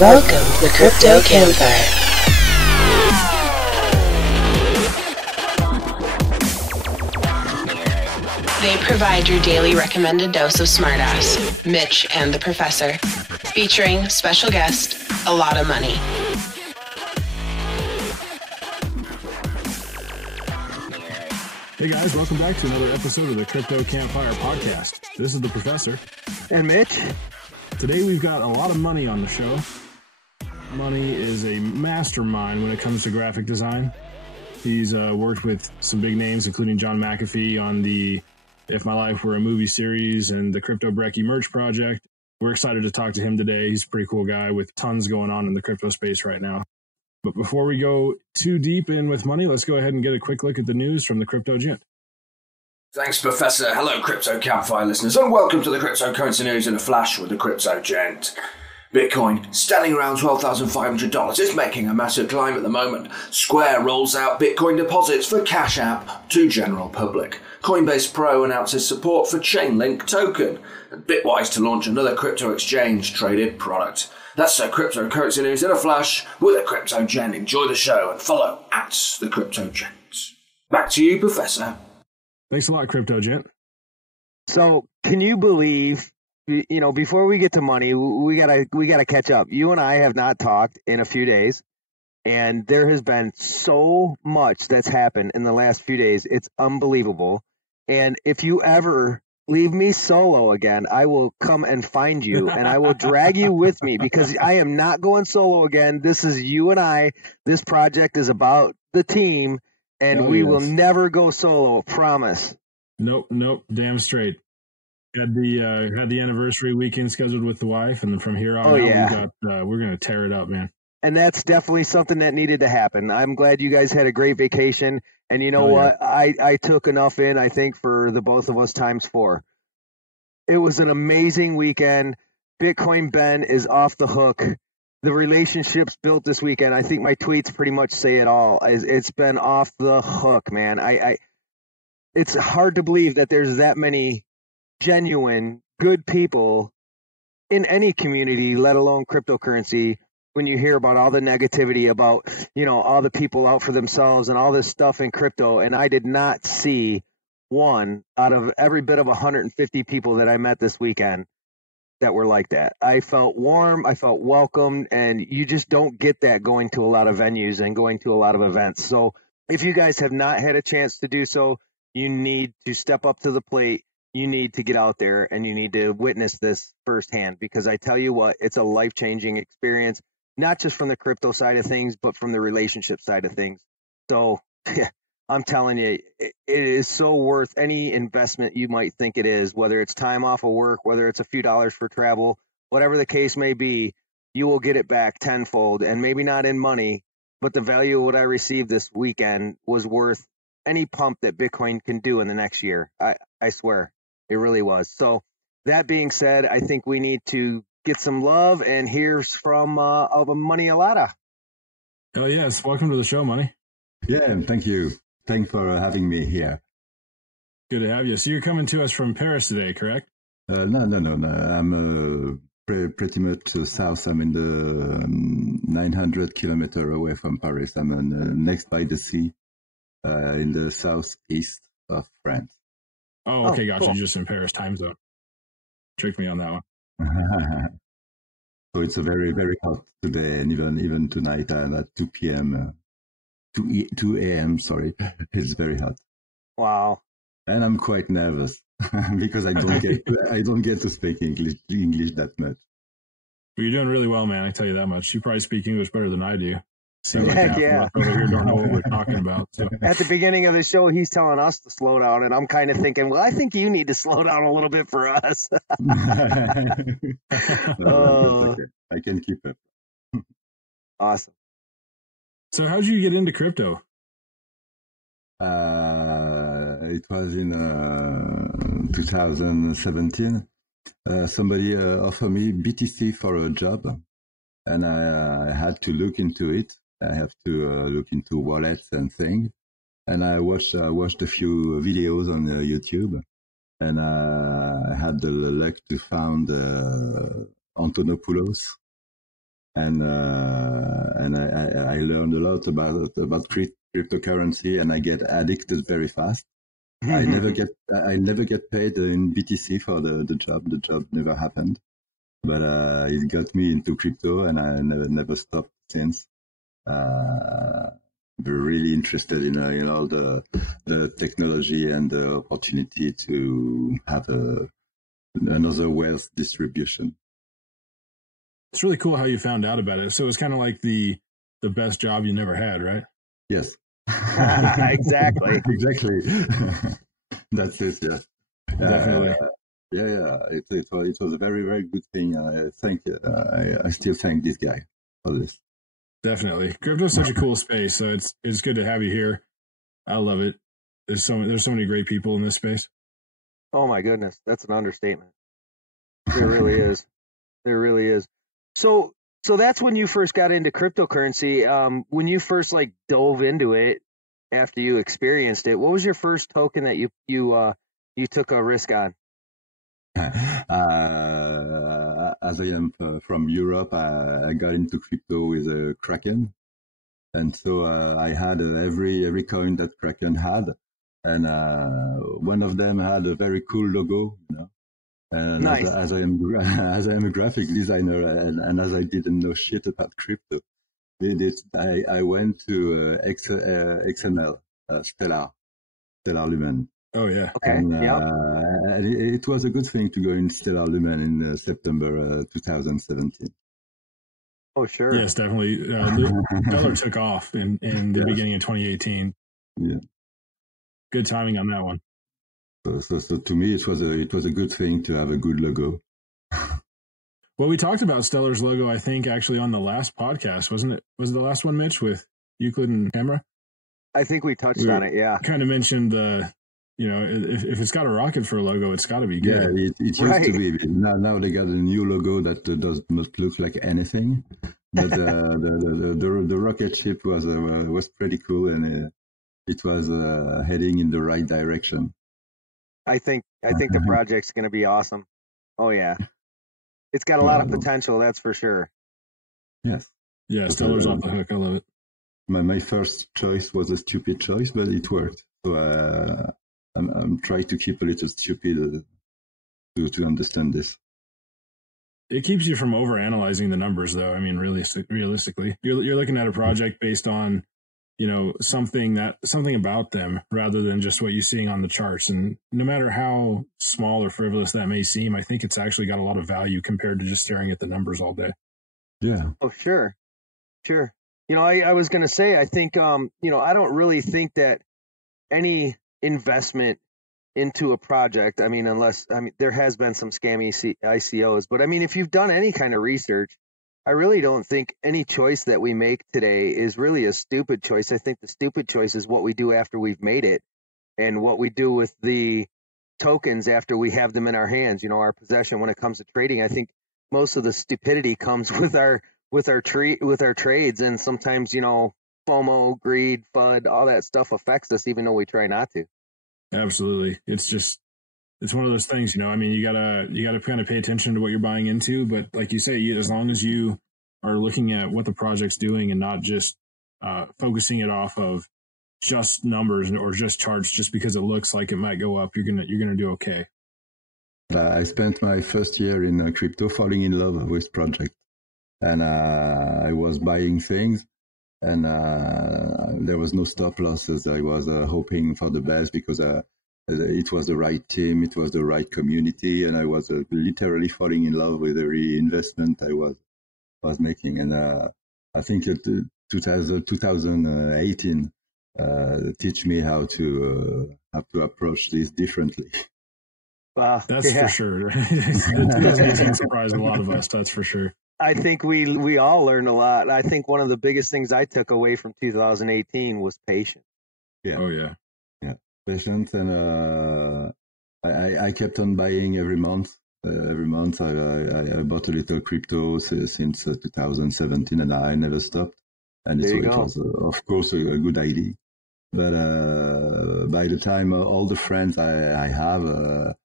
Welcome to the Crypto Campfire. They provide your daily recommended dose of smartass, Mitch and the Professor, featuring special guest, a lot of money. Hey guys, welcome back to another episode of the Crypto Campfire podcast. This is the Professor. And Mitch. Today we've got a lot of money on the show. Money is a mastermind when it comes to graphic design. He's worked with some big names, including John McAfee on the If My Life Were a Movie series and the Crypto Brekkie merch project. We're excited to talk to him today. He's a pretty cool guy with tons going on in the crypto space right now. But before we go too deep in with money, let's go ahead and get a quick look at the news from the Crypto Gent. Thanks, Professor. Hello, Crypto Campfire listeners, and welcome to the cryptocurrency news in a flash with the Crypto Gent. Bitcoin standing around $12,500 is making a massive climb at the moment. Square rolls out Bitcoin deposits for Cash App to general public. Coinbase Pro announces support for Chainlink token. And Bitwise to launch another crypto exchange traded product. That's the cryptocurrency news in a flash with the Crypto Gent. Enjoy the show and follow at the Crypto Gent. Back to you, Professor. Thanks a lot, Crypto Gent. So, can you believe, before we get to money, we gotta catch up. You and I have not talked in a few days, and there has been so much that's happened in the last few days. It's unbelievable. And if you ever leave me solo again, I will come and find you, and I will drag you with me, because I am not going solo again. This is you and I. This project is about the team. And we will never go solo, promise. Nope, damn straight. Had the anniversary weekend scheduled with the wife, and then from here on out, we're gonna tear it up, man. And that's definitely something that needed to happen. I'm glad you guys had a great vacation, and you know what? Yeah. I took enough in, I think, for the both of us times 4. It was an amazing weekend. Bitcoin Ben is off the hook. The relationships built this weekend, I think my tweets pretty much say it all. It's been off the hook, man. It's hard to believe that there's that many genuine, good people in any community, let alone cryptocurrency, when you hear about all the negativity about, all the people out for themselves and all this stuff in crypto. And I did not see one out of every bit of 150 people that I met this weekend that were like that. I felt warm, I felt welcomed, and you just don't get that going to a lot of venues and going to a lot of events. So if you guys have not had a chance to do so, you need to step up to the plate. You need to get out there and you need to witness this firsthand, because I tell you what, it's a life-changing experience, not just from the crypto side of things, but from the relationship side of things. So I'm telling you, it is so worth any investment you might think it is, whether it's time off of work, whether it's a few dollars for travel, whatever the case may be, you will get it back tenfold. And maybe not in money, but the value of what I received this weekend was worth any pump that Bitcoin can do in the next year. I swear, it really was. So that being said, I think we need to get some love, and here's from Money Alada. Oh yes, welcome to the show, Money. Yeah, thank you. Thanks for having me here. Good to have you. So you're coming to us from Paris today, correct? No. I'm pretty much south. I'm in the 900 kilometer away from Paris. I'm next by the sea, in the southeast of France. Oh, okay, gotcha. Cool. Just in Paris time zone. Tricked me on that one. So it's a very, very hot today, and even tonight at 2 p.m. 2 a.m. Sorry, it's very hot. Wow. And I'm quite nervous because I don't get to speak English that much. Well, you're doing really well, man. I tell you that much. You probably speak English better than I do. Seems like half of us over here don't know what we're talking about. So. At the beginning of the show, he's telling us to slow down, and I'm kind of thinking, well, I think you need to slow down a little bit for us. No, okay. I can keep it. Awesome. So how'd you get into crypto? It was in 2017. Somebody offered me BTC for a job, and I had to look into it. I have to look into wallets and things. And I watched a few videos on YouTube, and I had the luck to find Antonopoulos, and I learned a lot about cryptocurrency, and I get addicted very fast. I never get paid in BTC for the job. The job never happened, but it got me into crypto, and I never stopped since. Really interested in all the technology and the opportunity to have another wealth distribution. It's really cool how you found out about it. So it was kind of like the best job you never had, right? Yes. Exactly. Exactly. That's it. Yeah. Definitely. Yeah. It was a very, very good thing. I still thank this guy for this. Definitely. Crypto is such a cool space. So it's good to have you here. I love it. There's so many great people in this space. Oh my goodness. That's an understatement. There really is. There really is. So that's when you first got into cryptocurrency. When you first dove into it after you experienced it, what was your first token that you took a risk on? As I am from Europe, I got into crypto with Kraken, and so I had every coin that Kraken had, and one of them had a very cool logo, And nice. as I am a graphic designer, and as I didn't know shit about crypto, I went to XML, Stellar Lumen. Oh yeah. Okay. And it was a good thing to go in Stellar Lumen in September 2017. Oh sure. Yes, definitely. Stellar took off in the beginning of 2018. Yeah. Good timing on that one. So to me, it was a good thing to have a good logo. Well, we talked about Stellar's logo, I think, actually on the last podcast, wasn't it? Was it the last one, Mitch, with Euclid and Camera? I think we touched on it. Yeah. Kind of mentioned if it's got a rocket for a logo, it's got to be good. Yeah, it used to be. Now they got a new logo that does not look like anything. But the rocket ship was pretty cool, and it was heading in the right direction. I think the project's going to be awesome. Oh yeah, it's got a lot of potential. That's for sure. Yes. Yeah, Stellar's off the hook. I love it. My first choice was a stupid choice, but it worked. So I'm trying to keep a little stupid to understand this. It keeps you from overanalyzing the numbers, though. I mean, realistically, you're looking at a project based on something about them rather than just what you're seeing on the charts. And no matter how small or frivolous that may seem, I think it's actually got a lot of value compared to just staring at the numbers all day. Yeah. Oh, sure. I was going to say, I think, I don't really think that any investment into a project, there has been some scammy ICOs, but if you've done any kind of research, I really don't think any choice that we make today is really a stupid choice. I think the stupid choice is what we do after we've made it and what we do with the tokens after we have them in our hands, our possession. When it comes to trading, I think most of the stupidity comes with our trades, and sometimes, FOMO, greed, FUD, all that stuff affects us even though we try not to. Absolutely. It's one of those things, you gotta kind of pay attention to what you're buying into. But like you say, as long as you are looking at what the project's doing and not just focusing it off of just numbers or just charts, just because it looks like it might go up, you're gonna do okay. I spent my first year in crypto falling in love with project, and I was buying things, and there was no stop losses. I was hoping for the best because it was the right team, it was the right community, and I was literally falling in love with every investment I was making. And I think 2018 teach me how to approach this differently. That's for sure. 2018 surprised a lot of us. That's for sure. I think we all learned a lot. I think one of the biggest things I took away from 2018 was patience. Yeah. Oh yeah. Patience, and I kept on buying every month. Every month I bought a little crypto since 2017, and I never stopped. And so it was, of course, a good idea. But by the time all the friends I have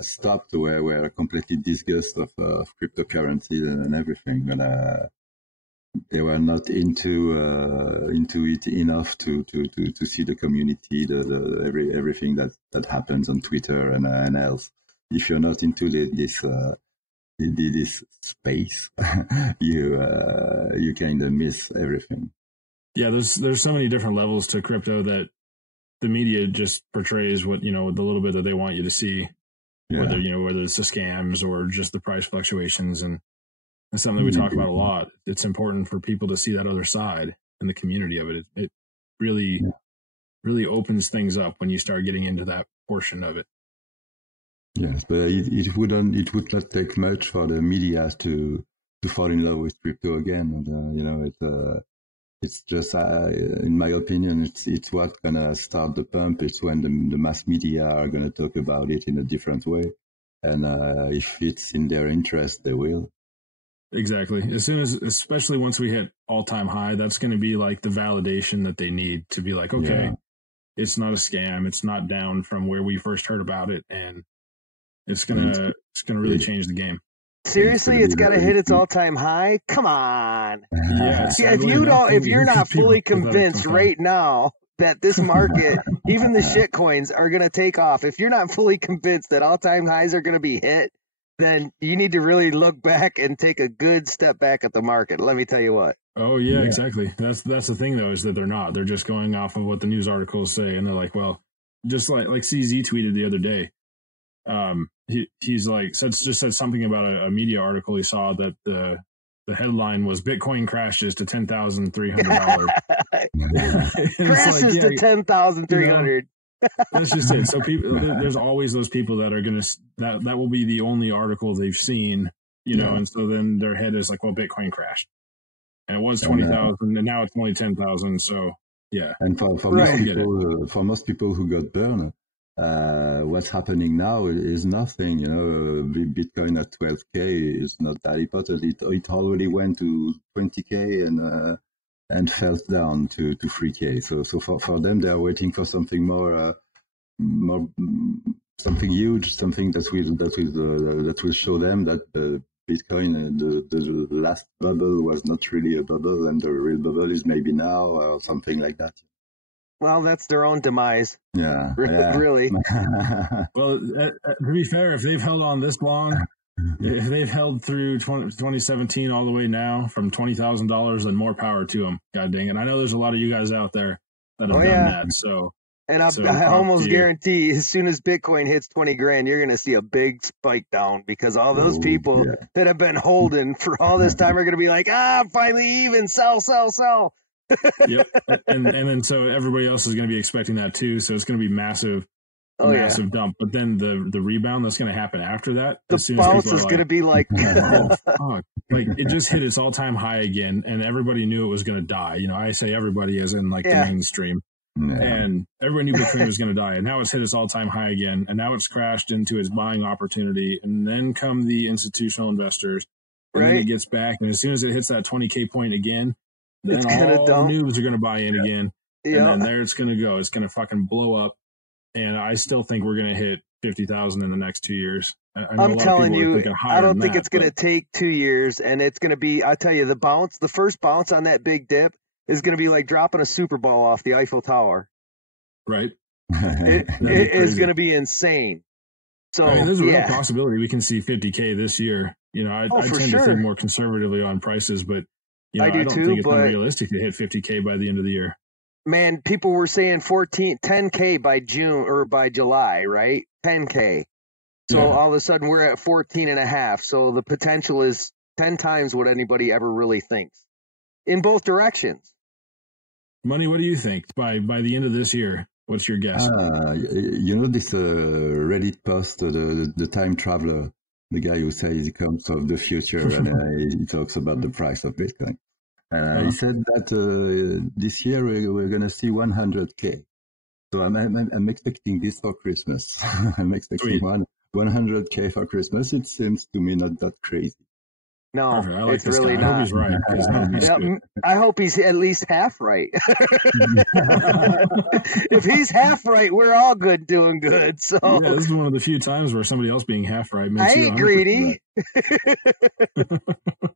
stopped, were completely disgusted of cryptocurrency and everything. And they were not into it enough to see the community, everything that happens on Twitter and else. If you're not into this space, you kind of miss everything. Yeah, there's so many different levels to crypto that the media just portrays what, the little bit that they want you to see, whether it's the scams or just the price fluctuations. And it's something that we talk about a lot. It's important for people to see that other side and the community of it. It really, really opens things up when you start getting into that portion of it. Yes, but it would not take much for the media to fall in love with crypto again. And, it's just, in my opinion, it's what's gonna start the pump. It's when the mass media are gonna talk about it in a different way, and if it's in their interest, they will. Exactly. Especially once we hit all-time high, that's going to be like the validation that they need to be like, okay, it's not a scam. It's not down from where we first heard about it, and it's gonna really change the game. Seriously, it's got to hit its all-time high. Come on. Yeah, if you're not fully convinced right now that this market, even the shit coins, are going to take off, if you're not fully convinced that all-time highs are going to be hit, then you need to really look back and take a good step back at the market. Let me tell you what. Oh yeah, exactly. That's the thing though, is that they're not. They're just going off of what the news articles say, and they're like, well, just like CZ tweeted the other day. He's like said something about a media article he saw that the headline was Bitcoin crashes to $10,300. Crashes to $10,300. That's just it. So there's always those people that are gonna that will be the only article they've seen, and so then their head is like, well, Bitcoin crashed, and it was 20,000, and now it's only 10,000. So yeah. And for most people who got burned, what's happening now is nothing. Bitcoin at 12K is not that important. It already went to 20K and fell down to 3K. So for them, they are waiting for something more something huge, something that will show them that Bitcoin, the last bubble was not really a bubble, and the real bubble is maybe now or something like that. Well, that's their own demise. Yeah. Really. Well, to be fair, if they've held on this long, if they've held through 2017 all the way now from $20,000, then more power to them. God dang it. I know there's a lot of you guys out there that have done that. So, and I almost guarantee as soon as Bitcoin hits 20 grand, you're going to see a big spike down, because all those people that have been holding for all this time are going to be like, finally even, sell. Yep. And then so everybody else is going to be expecting that too. So it's going to be massive dump. But then the rebound that's going to happen after that, the bounce is going to be like, oh, fuck. Like it just hit its all-time high again, and everybody knew it was going to die. I say everybody as in like the mainstream. Yeah. And everyone knew Bitcoin was going to die, and now it's hit its all-time high again, and now it's crashed into its buying opportunity, and then come the institutional investors, and then it gets back, and as soon as it hits that 20K point again, then all the noobs are going to buy in again, and then there it's going to go. It's going to fucking blow up, and I still think we're going to hit 50,000 in the next 2 years. I'm telling you, I don't think it's going to take 2 years, and it's going to be, I tell you, the first bounce on that big dip is going to be like dropping a Super Bowl off the Eiffel Tower. Right. It is going to be insane. So there's a real possibility we can see 50K this year. I tend to think more conservatively on prices, but I don't think it's unrealistic to hit 50K by the end of the year. Man, people were saying 10K by June or by July, right? 10K. So all of a sudden we're at 14.5. So the potential is 10 times what anybody ever really thinks in both directions. Money, what do you think by the end of this year? What's your guess? This Reddit post, the time traveler, the guy who says he comes from the future and he talks about the price of Bitcoin. He said that this year we're going to see 100K. So I'm expecting this for Christmas. I'm expecting 100K for Christmas. It seems to me not that crazy. No, perfect. I like it's this really guy. not. I hope he's right. I hope he's at least half right. If he's half right, we're all doing good. So this is one of the few times where somebody else being half right makes I ain't greedy.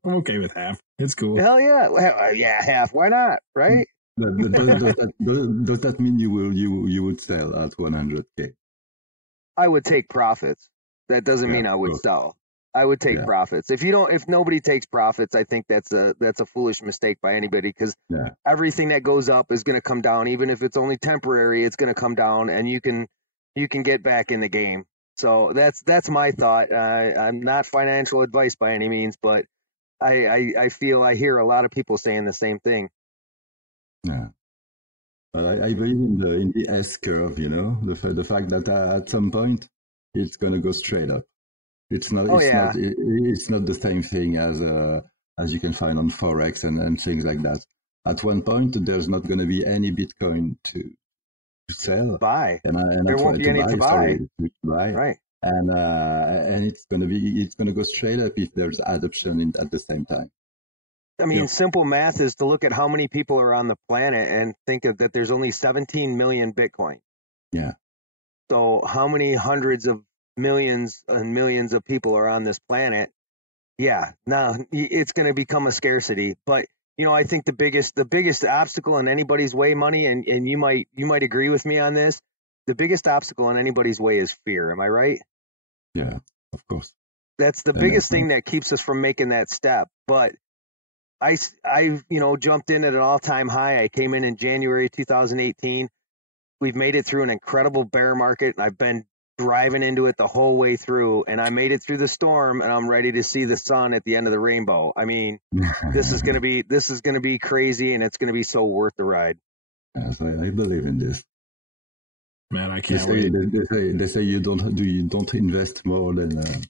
I'm okay with half. It's cool. Hell yeah. Well, yeah, half. Why not? Right? But does that mean you would sell at 100K? I would take profits. That doesn't mean I would sell. I would take profits. If nobody takes profits, I think that's a foolish mistake by anybody, because everything that goes up is going to come down. Even if it's only temporary, it's going to come down, and you can get back in the game. So that's my thought. I'm not financial advice by any means, but I feel I hear a lot of people saying the same thing. Yeah. I believe in the S curve, you know, the fact that at some point it's going to go straight up. It's not the same thing as you can find on Forex and things like that. At one point, there's not going to be any Bitcoin to sell, buy, and there won't be any to buy. Right? And it's going to go straight up if there's adoption at the same time. I mean, simple math is to look at how many people are on the planet and think of that there's only 17 million Bitcoin. Yeah. So how many hundreds of millions and millions of people are on this planet? Yeah. Now it's going to become a scarcity. But, you know, I think the biggest obstacle in anybody's way, Money, and you might agree with me on this. The biggest obstacle in anybody's way is fear. Am I right? Yeah, of course. That's the biggest thing that keeps us from making that step. But I jumped in at an all-time high. I came in January 2018. We've made it through an incredible bear market. I've been driving into it the whole way through, and I made it through the storm, and I'm ready to see the sun at the end of the rainbow. I mean, this is going to be crazy, and it's going to be so worth the ride. Yes, I believe in this. Man, I can't wait. They say you don't invest more than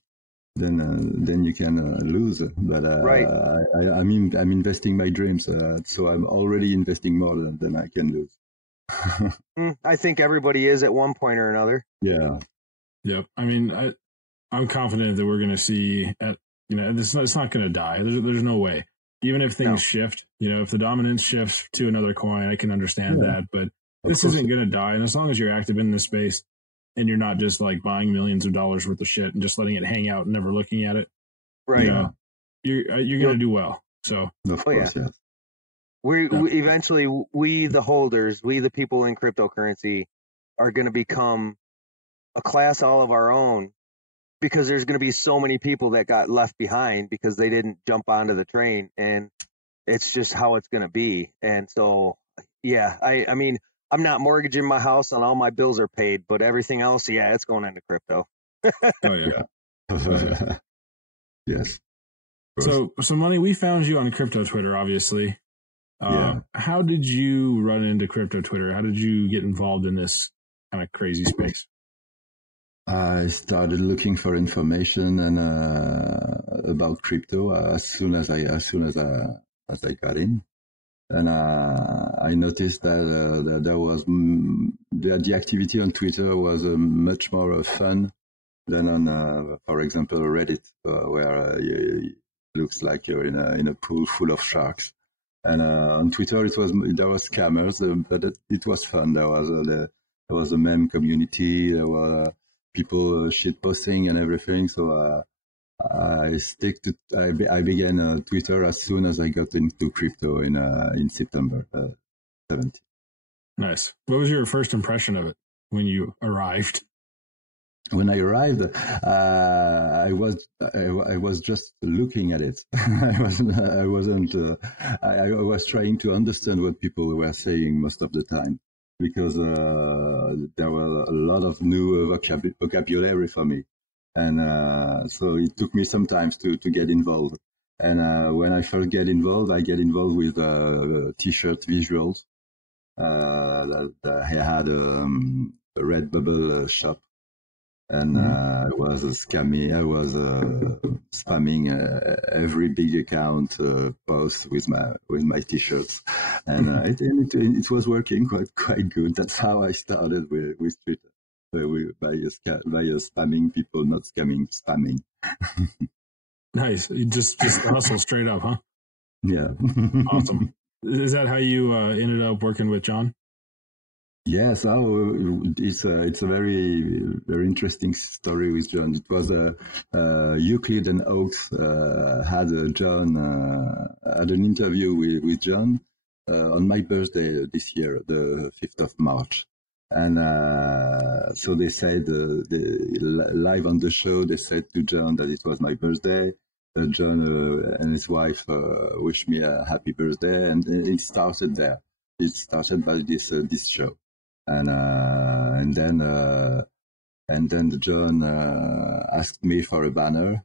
you can lose. But right. I'm investing my dreams, so I'm already investing more than I can lose. I think everybody is at one point or another. Yeah. Yep. I mean, I'm confident that we're going to see. It's not going to die. There's no way. Even if things shift, if the dominance shifts to another coin, I can understand that. But this isn't going to die. And as long as you're active in this space, and you're not just like buying millions of dollars worth of shit and just letting it hang out and never looking at it, right? You're going to do well. So, of course, yeah. We eventually, the holders, the people in cryptocurrency, are going to become a class all of our own, because there's going to be so many people that got left behind because they didn't jump onto the train, and it's just how it's going to be. And so, I mean, I'm not mortgaging my house and all my bills are paid, but everything else, it's going into crypto. Oh yeah. Yes. So Money, we found you on crypto Twitter, obviously. How did you run into crypto Twitter? How did you get involved in this kind of crazy space? I started looking for information and about crypto as soon as I got in. And I noticed that there was the activity on Twitter was much more fun than on, for example, Reddit, where it looks like you're in a pool full of sharks. And on Twitter, there was scammers, but it was fun. There was a meme community. There were people shit posting and everything. So I began Twitter as soon as I got into crypto in September 17. Nice. What was your first impression of it when you arrived? When I arrived, I was just looking at it. I was trying to understand what people were saying most of the time, because there were a lot of new vocabulary for me. And so it took me some time to get involved. And when I first get involved, I get involved with T-shirt visuals. I had a Redbubble shop, and I was spamming every big account post with my T-shirts, and it was working quite good. That's how I started with Twitter. By spamming people, not scamming, spamming. Nice. You just hustle straight up, huh? Yeah. Awesome. Is that how you ended up working with John? Yes, it's a very very interesting story with John. It was Euclid and Oates had had an interview with John on my birthday this year, the 5th of March, and so they said live on the show they said to John that it was my birthday. John and his wife wished me a happy birthday, and it started there. It started by this show. And then John asked me for a banner,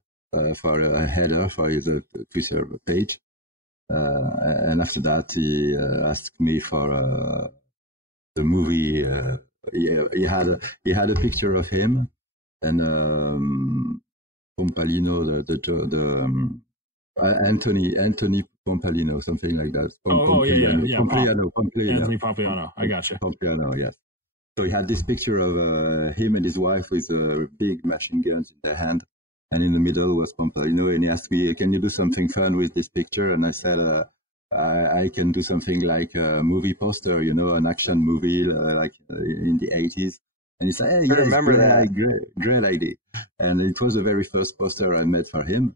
for a header for his Twitter page, and after that he asked me for the movie. He had a picture of him and Pompalino, Anthony Pompalino, something like that. Pompliano. Pompliano. Anthony Pompliano. I gotcha. Pompliano, yes. So he had this picture of him and his wife with big machine guns in their hand, and in the middle was Pompliano. And he asked me, "Can you do something fun with this picture?" And I said, "I can do something like a movie poster, an action movie like in the 80s." And he said, "Hey, yes, remember that. Great idea." And it was the very first poster I made for him.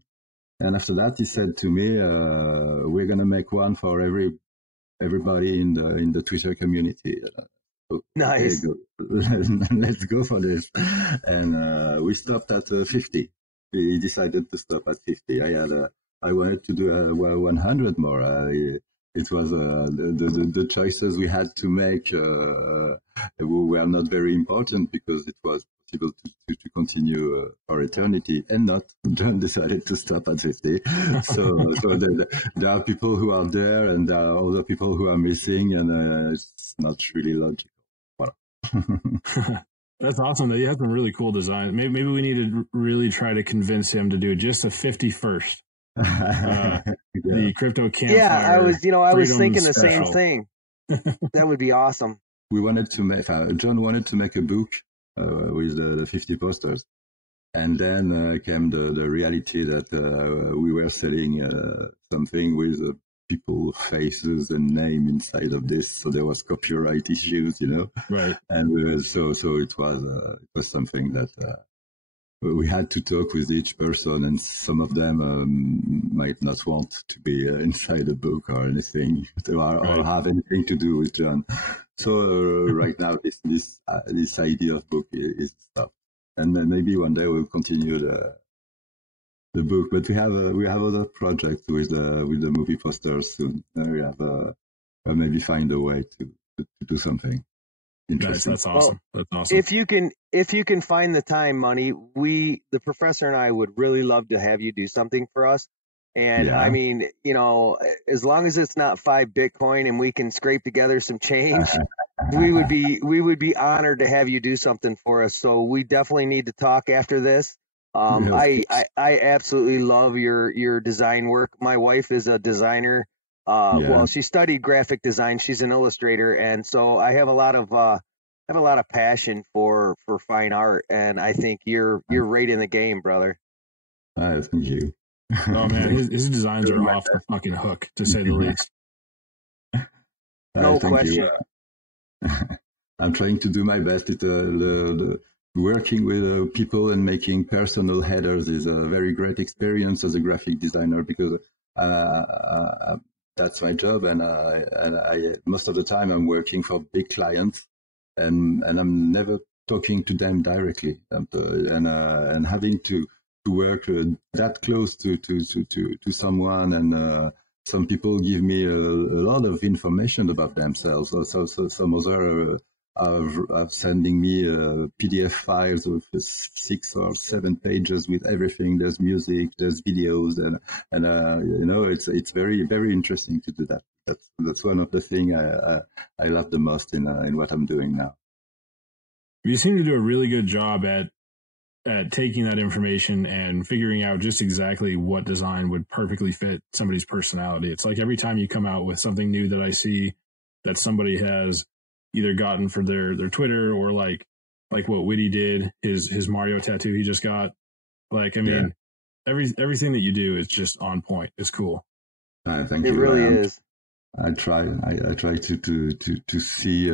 And after that, he said to me, "We're gonna make one for everybody in the Twitter community." So, Nice. Let's go for this. And we stopped at 50. He decided to stop at 50. I wanted to do 100 more. It was the choices we had to make were not very important because it was possible to continue for eternity and not. John decided to stop at 50. So there are people who are there and there are other people who are missing, and it's not really logical. That's awesome. That you have some really cool design. Maybe we need to really try to convince him to do just a 51st. The crypto campfire. Yeah, I was thinking the same thing. That would be awesome. We wanted to make. John wanted to make a book with the 50 posters, and then came the reality that we were selling something with people faces and name inside of this, so there was copyright issues, Right. And so it was something that we had to talk with each person, and some of them might not want to be inside the book or anything, or have anything to do with John. So right now, this idea of book is stopped, and then maybe one day we'll continue the book. But we have other projects with the movie posters soon. We have maybe find a way to do something interesting. That's awesome. That's awesome. If you can find the time, Money, the professor and I would really love to have you do something for us. And yeah. I mean, as long as it's not 5 Bitcoin and we can scrape together some change, we would be honored to have you do something for us. So we definitely need to talk after this. I absolutely love your design work. My wife is a designer. Well, she studied graphic design. She's an illustrator, and so I have a lot of passion for fine art. And I think you're right in the game, brother. Thank you. Oh man, his designs are off the fucking hook, to say the least. No question. I'm trying to do my best. Working with people and making personal headers is a very great experience as a graphic designer, because that's my job, and I most of the time I'm working for big clients, and I'm never talking to them directly, and having to work that close to someone, and some people give me a lot of information about themselves. So some other are sending me PDF files with 6 or 7 pages with everything. There's music, there's videos, and it's very, very interesting to do that. That's one of the things I love the most in what I'm doing now. You seem to do a really good job at taking that information and figuring out just exactly what design would perfectly fit somebody's personality. It's like every time you come out with something new that I see that somebody has either gotten for their Twitter, or like what Whitty did, his Mario tattoo he just got. Like, I mean, everything that you do is just on point. It's cool. Thank you. It really is. I try to see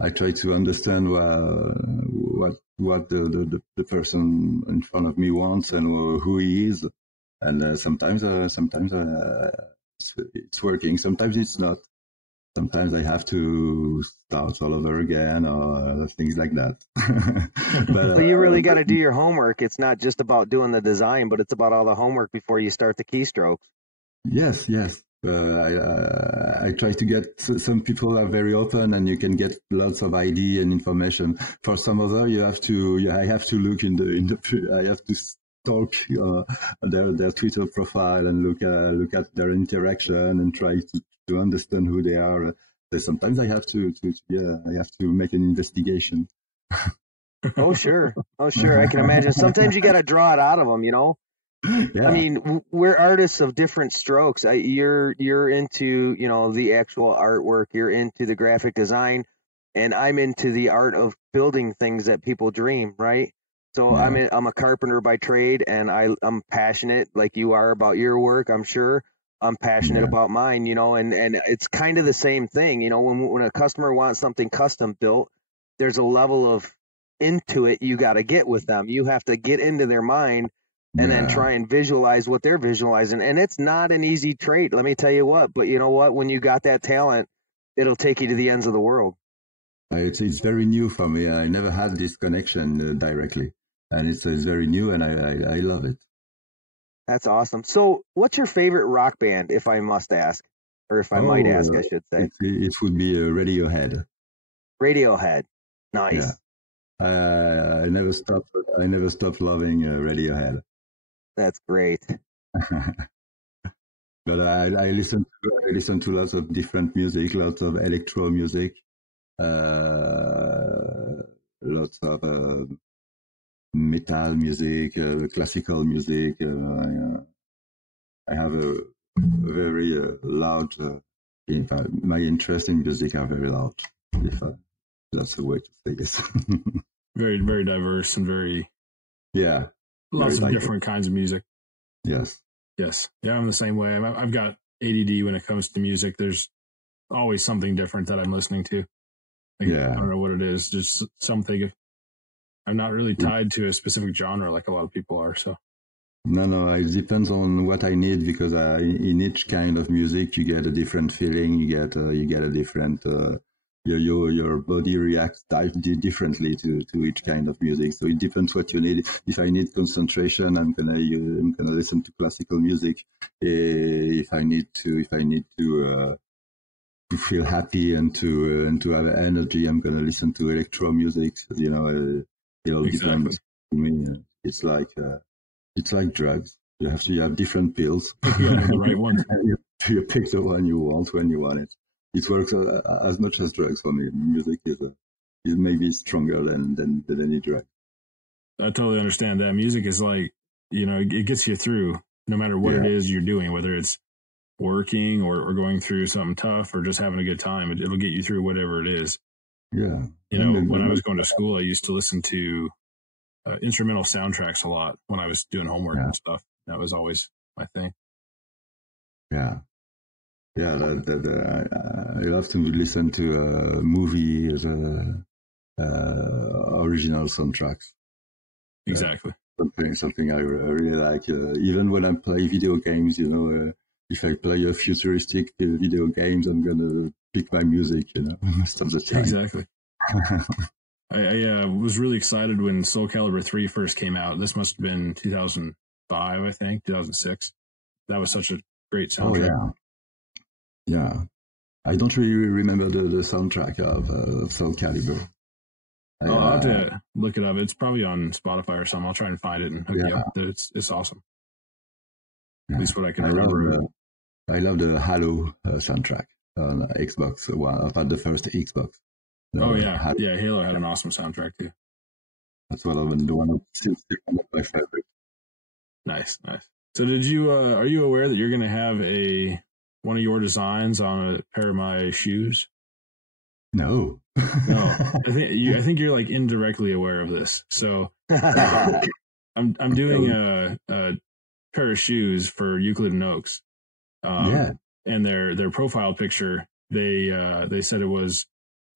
I try to understand what the person in front of me wants and who he is. And sometimes it's working. Sometimes it's not. Sometimes I have to start all over again or things like that. But you really got to do your homework. It's not just about doing the design, but it's about all the homework before you start the keystrokes. Yes. I try to get, some people are very open and you can get lots of idea and information. For some other, I have to look I have to stalk their Twitter profile and look at their interaction and try to understand who they are. Sometimes I have to make an investigation. Oh sure. I can imagine. Sometimes you got to draw it out of them, you know. Yeah. I mean, we're artists of different strokes. You're into, you know, the actual artwork. You're into the graphic design, and I'm into the art of building things that people dream, right? So yeah. I'm a carpenter by trade, and I'm passionate like you are about your work. I'm sure I'm passionate about mine, you know, and it's kind of the same thing, you know. When a customer wants something custom built, there's a level of into it you got to get with them. You have to get into their mind. And then try and visualize what they're visualizing. And it's not an easy trait, let me tell you what. But you know what? When you got that talent, it'll take you to the ends of the world. It's very new for me. I never had this connection directly. And it's very new, and I love it. That's awesome. So what's your favorite rock band, if I must ask? Or if I might ask, I should say. It would be Radiohead. Radiohead. Nice. Yeah. I never stopped loving Radiohead. That's great. But I listen to lots of different music, lots of electro music, lots of metal music, classical music. I have a very loud. My interest in music are very loud. If that's the way to say this. Very, very diverse and very. Yeah. Lots of different kinds of music. Yes. Yeah, I'm the same way. I've got ADD when it comes to music. There's always something different that I'm listening to. I don't know what it is. Just something. I'm not really tied to a specific genre like a lot of people are. So. No. It depends on what I need, because in each kind of music you get a different feeling. You get a different. Your body reacts differently to each kind of music. So it depends what you need. If I need concentration, I'm gonna listen to classical music. If I need to feel happy and to have energy, I'm gonna listen to electro music. You know, it all depends to me. It's like drugs. You have different pills. Yeah, the right one. You pick the one you want when you want it. It works as much as drugs for me. Music is maybe stronger than any drug. I totally understand that. Music is like, you know, it gets you through no matter what it is you're doing, whether it's working or going through something tough or just having a good time. It'll get you through whatever it is. Yeah. You know, when I was going to school, I used to listen to instrumental soundtracks a lot when I was doing homework and stuff. That was always my thing. Yeah. Yeah, I love to listen to movies, original soundtracks. Exactly. Something I really like. Even when I play video games, you know, if I play a futuristic video games, I'm gonna pick my music, you know, most of the time. Exactly. I was really excited when Soul Calibur 3 first came out. This must have been 2005, I think, 2006. That was such a great soundtrack. Oh, yeah. I don't really remember the soundtrack of Soul Calibur. I'll have to look it up. It's probably on Spotify or something. I'll try and find it and hook you up. It's awesome. At least what I can remember. I love the Halo soundtrack on Xbox. Well, about the first Xbox. Halo had an awesome soundtrack too. That's one of my favorite. Nice. So did you? Are you aware that you're going to have one of your designs on a pair of my shoes? No. I think you're like indirectly aware of this. So I'm doing a pair of shoes for Euclid and Oaks. And their profile picture, they said it was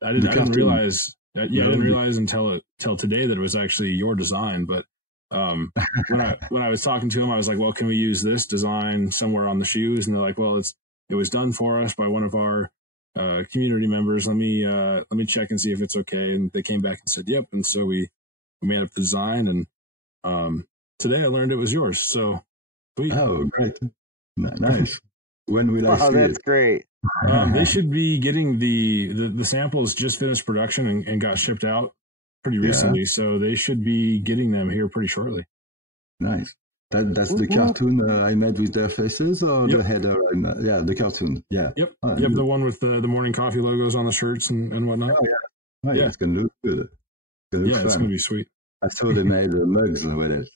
I didn't realize. I didn't realize until today that it was actually your design. But when I was talking to him, I was like, "Well, can we use this design somewhere on the shoes?" And they're like, "Well, it was done for us by one of our community members. Let me check and see if it's okay." And they came back and said, "Yep." And so we made up the design, and today I learned it was yours. So sweet. Oh, great, nice. When will I see it? Oh, that's great. They should be getting the samples just finished production and got shipped out pretty recently, so they should be getting them here pretty shortly. Nice. That's the cartoon I made with their faces, or the header? The cartoon. Yeah. Yep. The one with the morning coffee logos on the shirts and whatnot. Oh yeah. It's gonna look good. It's gonna be sweet. I saw they made mugs with it.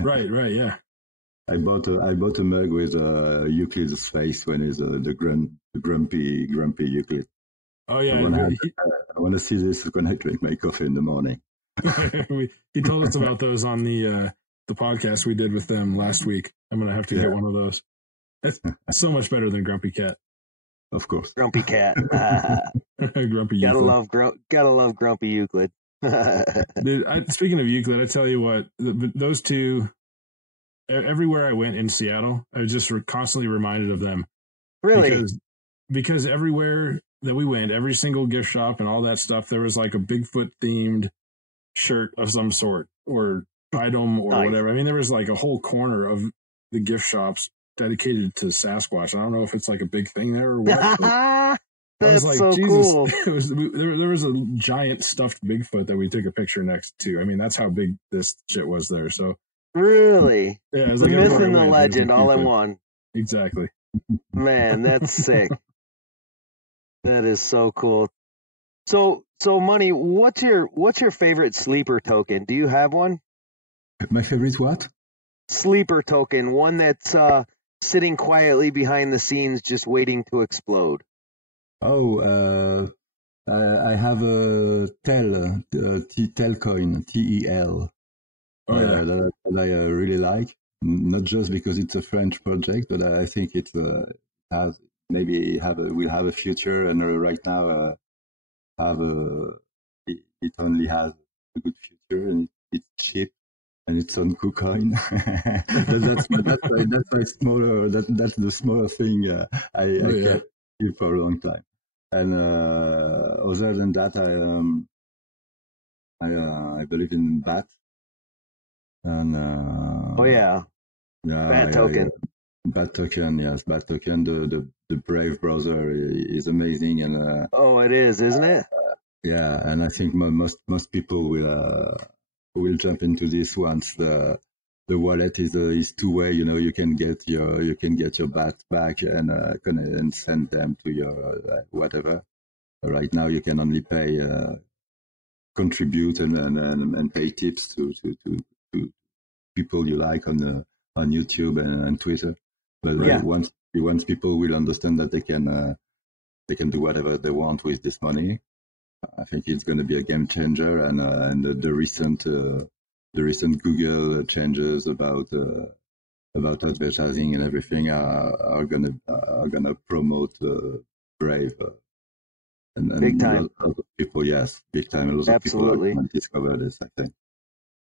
Right. Yeah. I bought a mug with Euclid's face when he's the grumpy Euclid. Oh yeah, I want to see this when I drink my coffee in the morning. He told us about those on the podcast we did with them last week. I'm gonna have to get one of those. That's so much better than Grumpy Cat. Of course, Grumpy Cat. Grumpy Euclid. Gotta love Grumpy Euclid. Dude, speaking of Euclid, I tell you what, those two. Everywhere I went in Seattle, I was just constantly reminded of them. Really? Because everywhere that we went, every single gift shop and all that stuff, there was like a Bigfoot themed shirt of some sort or item or whatever. I mean, there was like a whole corner of the gift shops dedicated to Sasquatch. I don't know if it's like a big thing there or what. I was like, so Jesus, cool. There was a giant stuffed Bigfoot that we took a picture next to. I mean, that's how big this shit was there. So. Really? Yeah, it was the like myth and the legend all in one. Exactly. Man, that's sick. That is so cool. So Money, what's your favorite sleeper token? Do you have one? My favorite what? Sleeper token, one that's sitting quietly behind the scenes just waiting to explode. Oh, I have a Tel coin, TEL. Oh, yeah. That I really like, not just because it's a French project, but I think it will have a future. And right now, it only has a good future, and it's cheap, and it's on KuCoin. that's the smaller thing I kept it for a long time. And other than that, I believe in BAT. And BAT token. BAT token, yes, BAT token. The Brave browser is amazing, and it is, isn't it? Yeah, and I think most people will jump into this once the wallet is two-way. You know, you can get your BAT back and send them to your whatever. Right now, you can only pay contribute and pay tips to people you like on YouTube and Twitter, but once people will understand that they can do whatever they want with this money, I think it's going to be a game changer. And the recent Google changes about advertising and everything are gonna promote Brave. And big time. A lot of people, yes, big time. A lot of people are going to discover this, I think.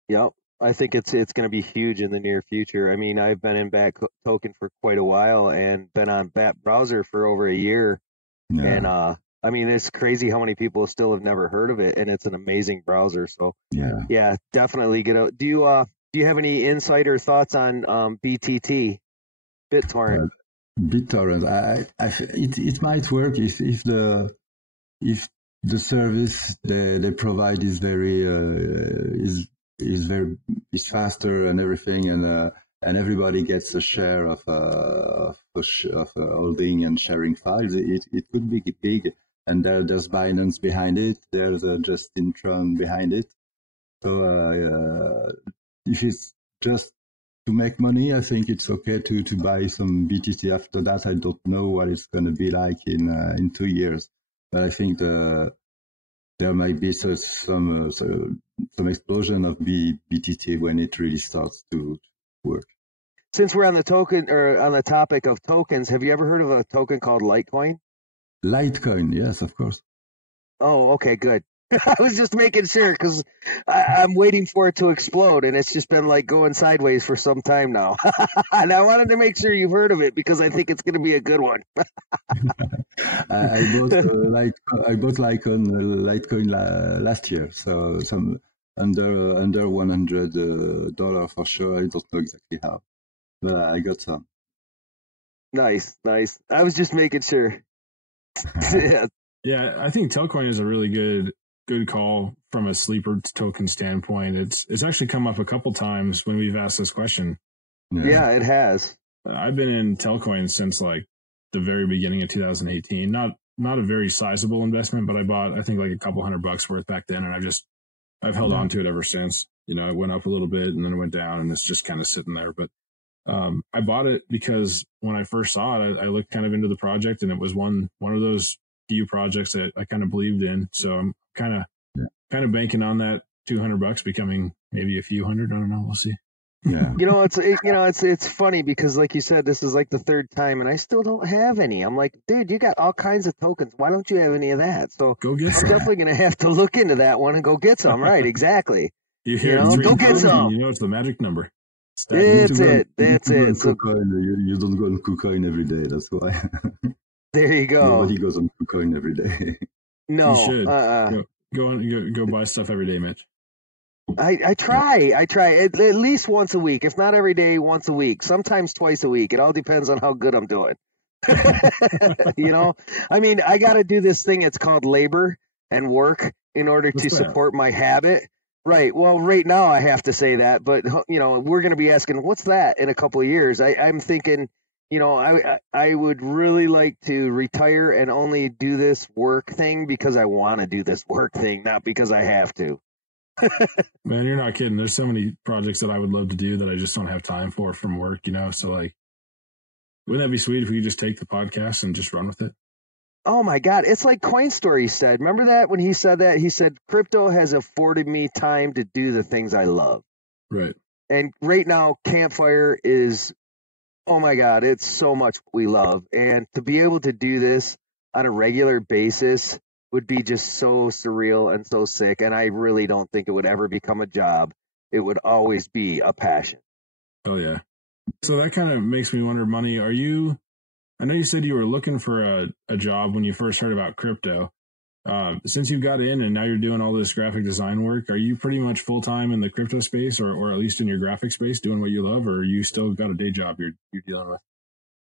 Yep. I think it's going to be huge in the near future. I mean, I've been in BAT token for quite a while and been on BAT browser for over a year. Yeah. And I mean, it's crazy how many people still have never heard of it, and it's an amazing browser. So yeah, definitely get out. Do you have any insight or thoughts on BTT, BitTorrent? BitTorrent, it might work if the service they provide is very is faster and everything, and everybody gets a share of holding and sharing files. It could be big, and there's Binance behind it. There's Justin Tron behind it. So if it's just to make money, I think it's okay to buy some BTC. After that, I don't know what it's going to be like in 2 years. But I think there might be some explosion of BTT when it really starts to work. Since we're on the topic of tokens, have you ever heard of a token called Litecoin? Litecoin, yes, of course. Oh, okay, good. I was just making sure because I'm waiting for it to explode, and it's just been like going sideways for some time now. And I wanted to make sure you've heard of it because I think it's going to be a good one. I bought I bought like on Litecoin last year, so some under $100 for sure. I don't know exactly how, but I got some. Nice. I was just making sure. Yeah. Yeah, I think Telcoin is a really good call from a sleeper token standpoint. It's actually come up a couple times when we've asked this question. Yeah, it has. I've been in Telcoin since like the very beginning of 2018. Not a very sizable investment, but I bought I think like a couple $100 worth back then, and I've held on to it ever since. You know, it went up a little bit and then it went down, and it's just kind of sitting there. But I bought it because when I first saw it, I looked kind of into the project, and it was one of those few projects that I kind of believed in. So I'm kind of banking on that $200 becoming maybe a few hundred. I don't know. We'll see. Yeah. It's funny because like you said, this is like the third time and I still don't have any. I'm like, dude, you got all kinds of tokens. Why don't you have any of that? So go get some. I'm definitely going to have to look into that one and go get some. Right. Exactly. You hear go get some. You know, it's the magic number. That's it. So, you don't go on KuCoin every day. That's why. There you go. Nobody goes on KuCoin every day. No. You should. Go buy stuff every day, Mitch. I try at least once a week, if not every day, once a week, sometimes twice a week. It all depends on how good I'm doing. I mean, I got to do this thing. It's called labor and work in order to support my habit. Right. Well, right now I have to say that, but we're going to be asking, what's that in a couple of years? I'm thinking, I would really like to retire and only do this work thing because I want to do this work thing, not because I have to. Man, you're not kidding. There's so many projects that I would love to do that I just don't have time for from work, So like, wouldn't that be sweet if we could just take the podcast and just run with it? Oh my God. It's like Coin Story said. Remember that when he said that? He said, crypto has afforded me time to do the things I love. Right. And right now, Campfire is, oh my God, it's so much we love. And to be able to do this on a regular basis would be just so surreal and so sick. And I really don't think it would ever become a job. It would always be a passion. Oh, yeah. So that kind of makes me wonder, Money, I know you said you were looking for a job when you first heard about crypto. Since you got in and now you're doing all this graphic design work, are you pretty much full-time in the crypto space or at least in your graphic space doing what you love, or you still got a day job you're dealing with?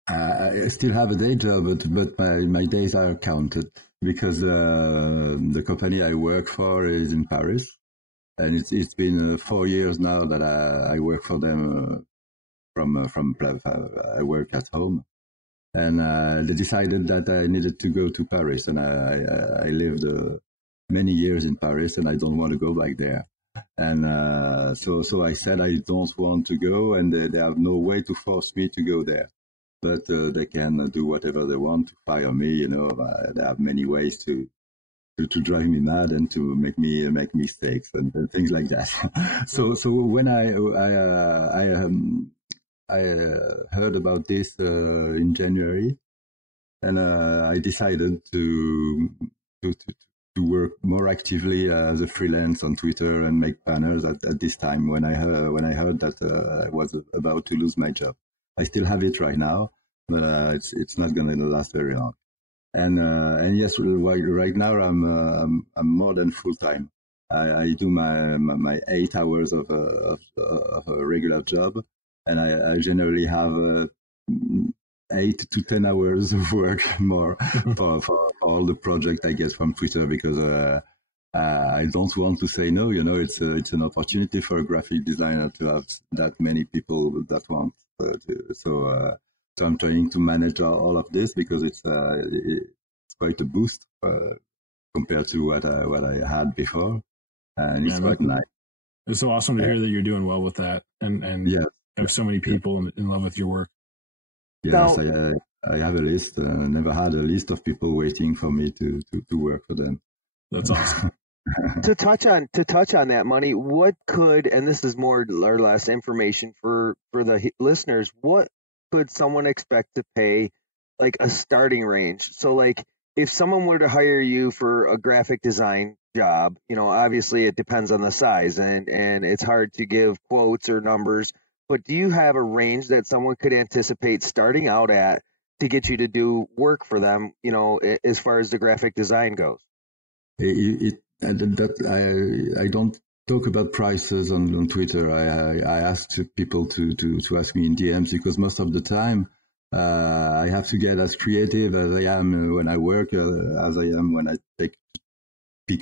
I still have a day job, but my days are counted because the company I work for is in Paris, and it's been 4 years now that I work for them I work at home, and they decided that I needed to go to Paris, and I lived many years in Paris, and I don't want to go back there. And so I said I don't want to go, and they have no way to force me to go there. But they can do whatever they want to fire me. They have many ways to drive me mad and to make me make mistakes and things like that. So when I heard about this in January, and I decided to work more actively as a freelance on Twitter and make banners at this time when I heard that I was about to lose my job. I still have it right now, but it's not going to last very long. And yes, right now I'm more than full time. I do my 8 hours of a regular job, and I generally have 8 to 10 hours of work more for all the projects I get from Twitter, because I don't want to say no. It's an opportunity for a graphic designer to have that many people that want. So I'm trying to manage all of this because it's quite a boost compared to what I had before, and it's quite nice. It's so awesome to hear that you're doing well with that, and yes, have so many people in love with your work. Yes, I have a list. Never had a list of people waiting for me to work for them. That's awesome. To touch on that, Money, what could, and this is more or less information for the listeners, what could someone expect to pay, like a starting range? So like if someone were to hire you for a graphic design job, obviously it depends on the size and it's hard to give quotes or numbers, but do you have a range that someone could anticipate starting out at to get you to do work for them, as far as the graphic design goes? I don't talk about prices on Twitter. I ask people to ask me in DMs because most of the time I have to get as creative as I am when I work, as I am when I pick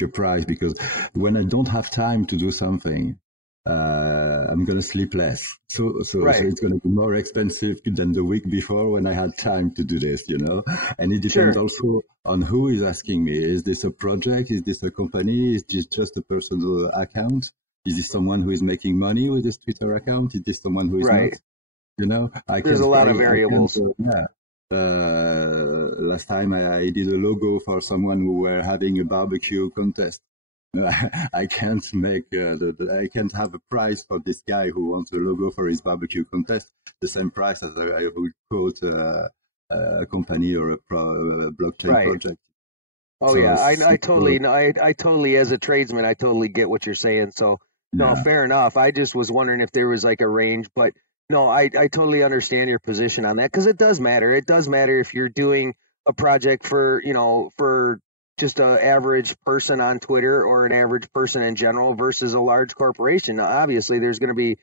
a price, because when I don't have time to do something, I'm going to sleep less. So it's going to be more expensive than the week before when I had time to do this, And it depends also on who is asking me. Is this a project? Is this a company? Is this just a personal account? Is this someone who is making money with this Twitter account? Is this someone who is not? There's a lot of variables. Last time I did a logo for someone who were having a barbecue contest. I can't make I can't have a price for this guy who wants a logo for his barbecue contest the same price as I would quote a company or a blockchain project. Oh, so I totally, as a tradesman, I totally get what you're saying. So no, fair enough. I just was wondering if there was like a range, but no, I totally understand your position on that because it does matter. It does matter if you're doing a project for just an average person on Twitter or an average person in general versus a large corporation. Now, obviously, there's going to be,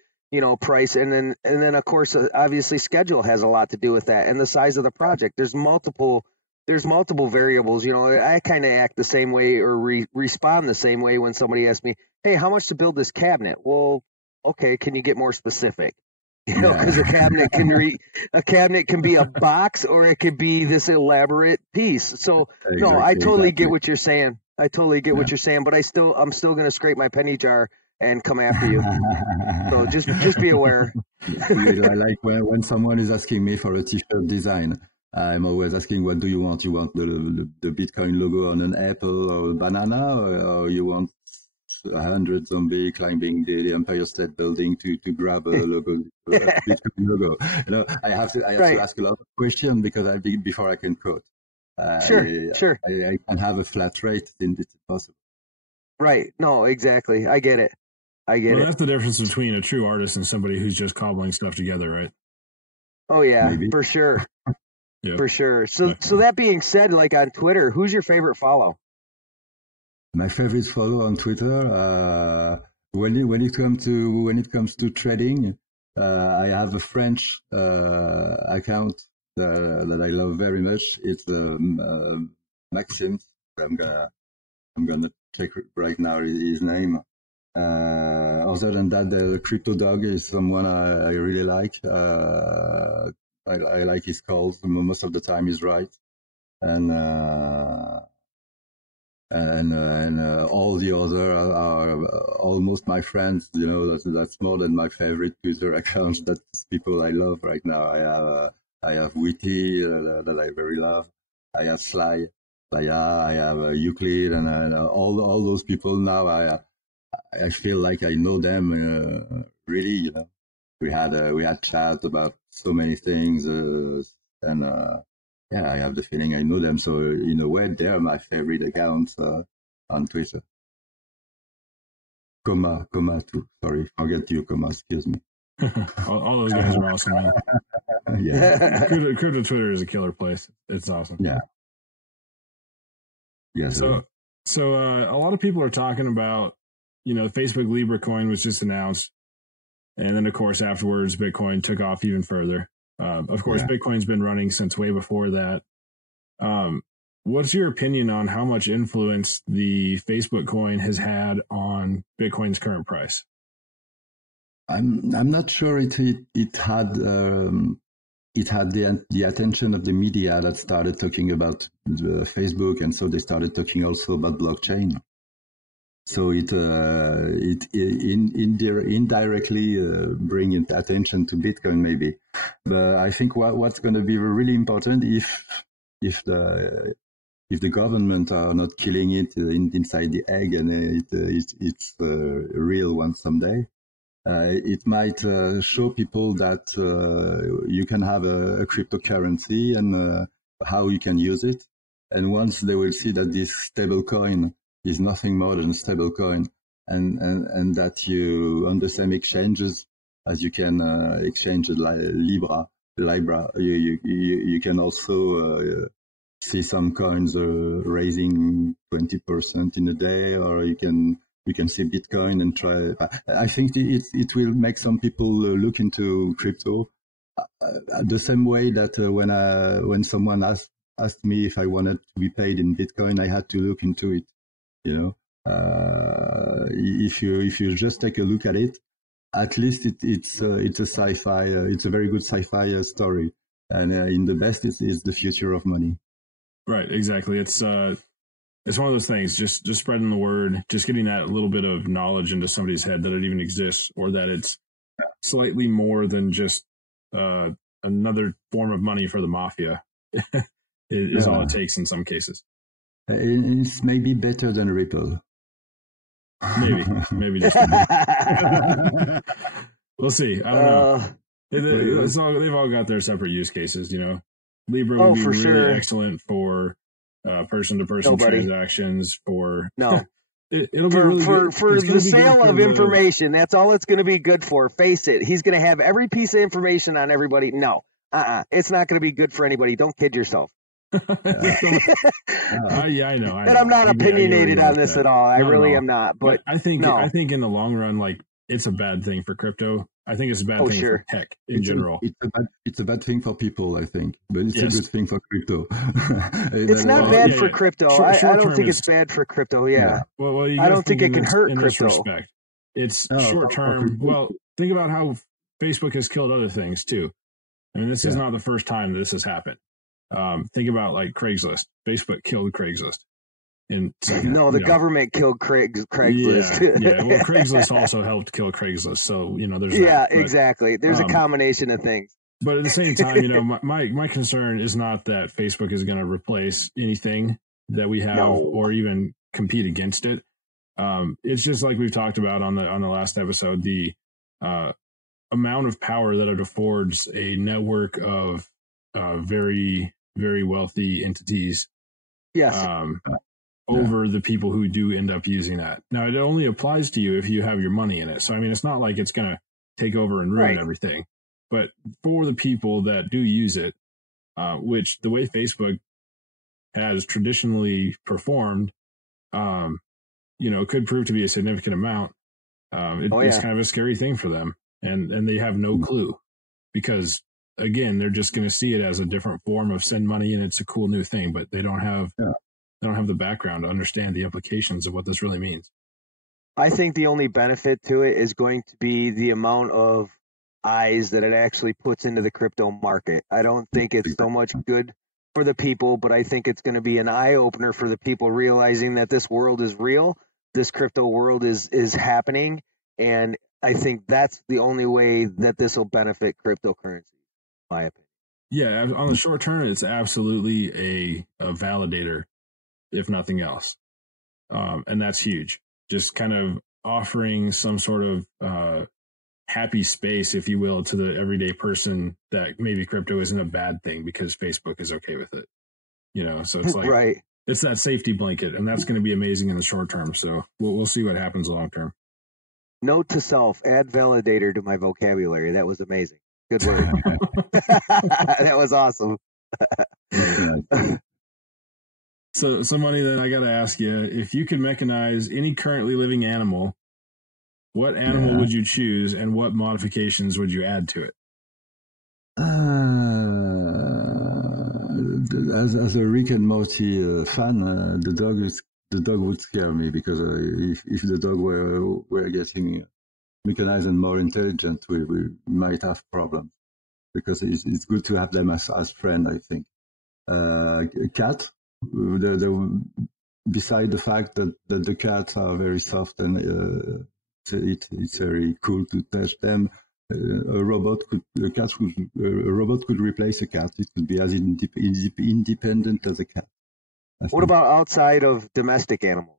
price. And then, of course, obviously, schedule has a lot to do with that and the size of the project. There's multiple variables. I kind of act the same way or respond the same way when somebody asks me, hey, how much to build this cabinet? Well, okay, can you get more specific? Because a cabinet can be a box or it could be this elaborate piece. So I totally get what you're saying. I totally get what you're saying, but I'm still going to scrape my penny jar and come after you. So just be aware. I like when someone is asking me for a t-shirt design. I'm always asking, what do you want? You want the Bitcoin logo on an apple or a banana, or you want 100 zombie climbing the Empire State Building to grab a logo, Bitcoin logo. I have to ask a lot of questions because before I can quote. Sure. I can have a flat rate in it's possible. Right. No, exactly. I get it. That's the difference between a true artist and somebody who's just cobbling stuff together, right? Oh yeah, maybe. For sure. Yep. For sure. So that being said, like on Twitter, who's your favorite follow? My favorite follow on Twitter, when it comes to trading, I have a French account that I love very much. It's Maxime. I'm gonna check right now his name. Other than that, the Crypto Dog is someone I really like. I like his calls. Most of the time he's right. And all the other are almost my friends. That's more than my favorite Twitter accounts. That's people I love right now. I have Witty that I very love. I have Sly, I have Euclid, and all those people now. I feel like I know them really. We had chat about so many things, and I have the feeling I know them. So in a way, they're my favorite accounts on Twitter. Coma too. Sorry, forget you, Coma. Excuse me. all those guys are awesome, man. Yeah. Crypto Twitter is a killer place. It's awesome. Yeah. Yeah. So a lot of people are talking about, Facebook Libra coin was just announced. And then, of course, afterwards, Bitcoin took off even further. Of course, Bitcoin's been running since way before that. What's your opinion on how much influence the Facebook coin has had on Bitcoin's current price? I'm not sure it had the attention of the media that started talking about Facebook, and so they started talking also about blockchain. So it indirectly bring attention to Bitcoin maybe. But I think what's going to be really important if the government are not killing it inside the egg and it's a real one someday, it might show people that you can have a cryptocurrency and how you can use it. And once they will see that this stable coin is nothing more than a stable coin, and that you, on the same exchanges as you can exchange Libra, you can also see some coins raising 20% in a day, or you can see Bitcoin and try. I think it will make some people look into crypto the same way that when someone asked me if I wanted to be paid in Bitcoin, I had to look into it. If you just take a look at it, at least it's a sci-fi. It's a very good sci-fi story, and in the best, it's the future of money. Right, exactly. It's one of those things. Just spreading the word, just getting that little bit of knowledge into somebody's head that it even exists, or that it's slightly more than just another form of money for the mafia. is all it takes in some cases. It's maybe better than Ripple. Maybe just. We'll see. I don't know. They've all got their separate use cases, Libra would be really sure. excellent for person-to-person transactions. It'll be really good. For the sale of information. That's all it's going to be good for. Face it. He's going to have every piece of information on everybody. No, it's not going to be good for anybody. Don't kid yourself. Yeah, I know. And I'm not opinionated on this at all. I really am not. But I think in the long run, it's a bad thing for crypto. I think it's a bad thing for tech in general. It's a bad thing for people, I think, but it's a good thing for crypto. It's not bad for crypto. I don't think it's bad for crypto. Yeah. Well, I don't think it can hurt in crypto. This respect. It's short term. Well, think about how Facebook has killed other things too. I mean, this is not the first time this has happened. Think about Craigslist. Facebook killed Craigslist. The government killed Craigslist. Yeah. Well, Craigslist also helped kill Craigslist. So, there's that. But, exactly. There's a combination of things. But at the same time, my concern is not that Facebook is going to replace anything that we have or even compete against it. It's just like we've talked about on the last episode, the amount of power that it affords a network of very, very wealthy entities. Yes. Over the people who do end up using that. Now, it only applies to you if you have your money in it. So, I mean, it's not like it's going to take over and ruin everything. But for the people that do use it, which the way Facebook has traditionally performed, could prove to be a significant amount. It's kind of a scary thing for them. And they have no clue because, again, they're just going to see it as a different form of send money and it's a cool new thing, but they don't have the background to understand the implications of what this really means. I think the only benefit to it is going to be the amount of eyes that it actually puts into the crypto market. I don't think it's so much good for the people, but I think it's going to be an eye opener for the people realizing that this world is real. This crypto world is happening. And I think that's the only way that this will benefit cryptocurrency, in my opinion. Yeah. On the short term, it's absolutely a validator, if nothing else. And that's huge. Just kind of offering some sort of happy space, if you will, to the everyday person that maybe crypto isn't a bad thing because Facebook is okay with it. So it's like, it's that safety blanket, and that's going to be amazing in the short term. So we'll see what happens long term. Note to self, add validator to my vocabulary. That was amazing. Good word. That was awesome. So Money, then I got to ask you, if you could mechanize any currently living animal, what animal would you choose and what modifications would you add to it? As a Rick and Morty fan, the dog would scare me because if the dog were getting mechanized and more intelligent, we might have problems because it's good to have them as friend, I think. Cat. Beside the fact that the cats are very soft and it's very cool to touch them, a robot could replace a cat. It could be as independent as a cat. What about outside of domestic animals?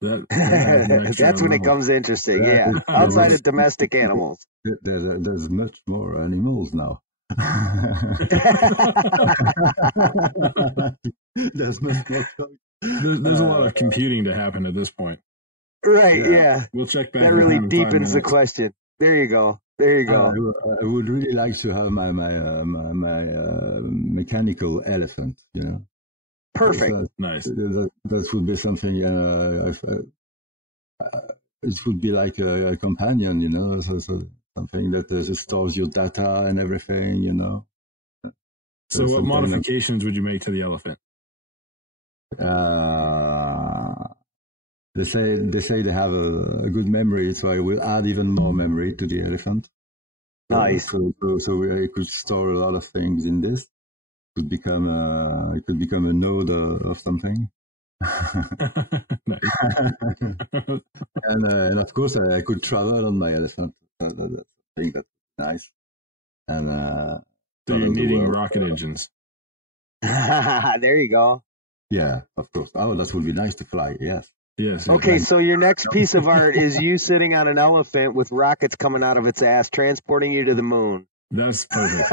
That's when it comes interesting. Yeah, outside of domestic animals. There's much more animals now. There's much more. There's a lot of computing to happen at this point. Right. Yeah. We'll check back. That really deepens the question. There you go. I would really like to have my mechanical elephant. Perfect. Nice. That would be something. It would be like a companion. So something that stores your data and everything. So, what modifications would you make to the elephant? They say they have a good memory, so I will add even more memory to the elephant. Nice. So I could store a lot of things in this. It could become a node of something. and of course I could travel on my elephant. That's a thing that's nice. And so you're needing rocket engines. There you go. Yeah, of course. Oh, that would be nice to fly. Yes. Yes. Okay, so your next piece of art is you sitting on an elephant with rockets coming out of its ass, transporting you to the moon. That's perfect.